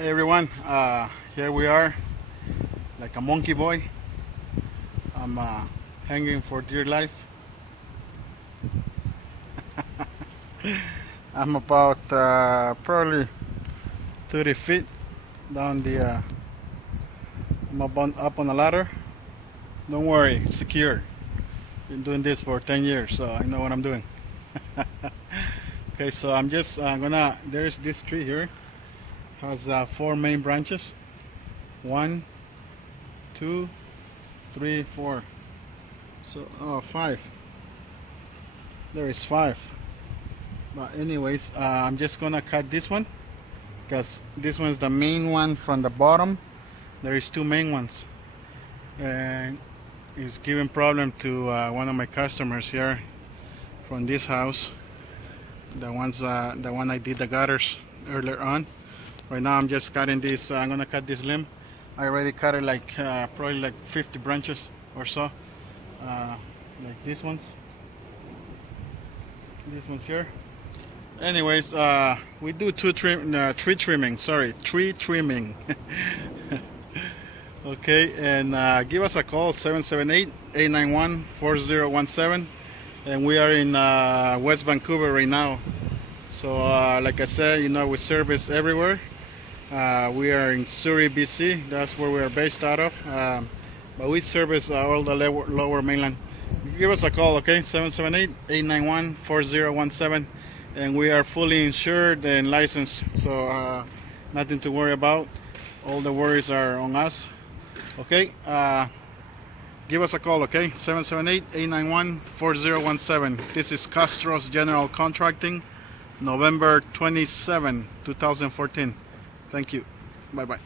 Hey everyone, here we are, like a monkey boy. I'm hanging for dear life. I'm about probably 30 feet down the. I'm up on a ladder. Don't worry, it's secure. Been doing this for 10 years, so I know what I'm doing. Okay, so I'm just gonna. There's this tree here. Has 4 main branches. 1, 2, 3, 4. So 5. There is 5. But anyways, I'm just gonna cut this one because this one's the main one from the bottom. There is 2 main ones, and it's giving problem to one of my customers here from this house. The one I did the gutters earlier on. Right now I'm just cutting this. I'm gonna cut this limb. I already cut it like probably like 50 branches or so, like these ones. This one's here. Anyways, we do tree trimming. Sorry, tree trimming. Okay, and give us a call 778-891-4017, and we are in West Vancouver right now. So like I said, you know, we service everywhere. We are in Surrey, BC. That's where we are based out of. But we service all the lower mainland. Give us a call, okay? 778-891-4017. And we are fully insured and licensed. So nothing to worry about. All the worries are on us. Okay? Give us a call, okay? 778-891-4017. This is CASTRO'S General Contracting, November 27, 2014. Thank you. Bye-bye.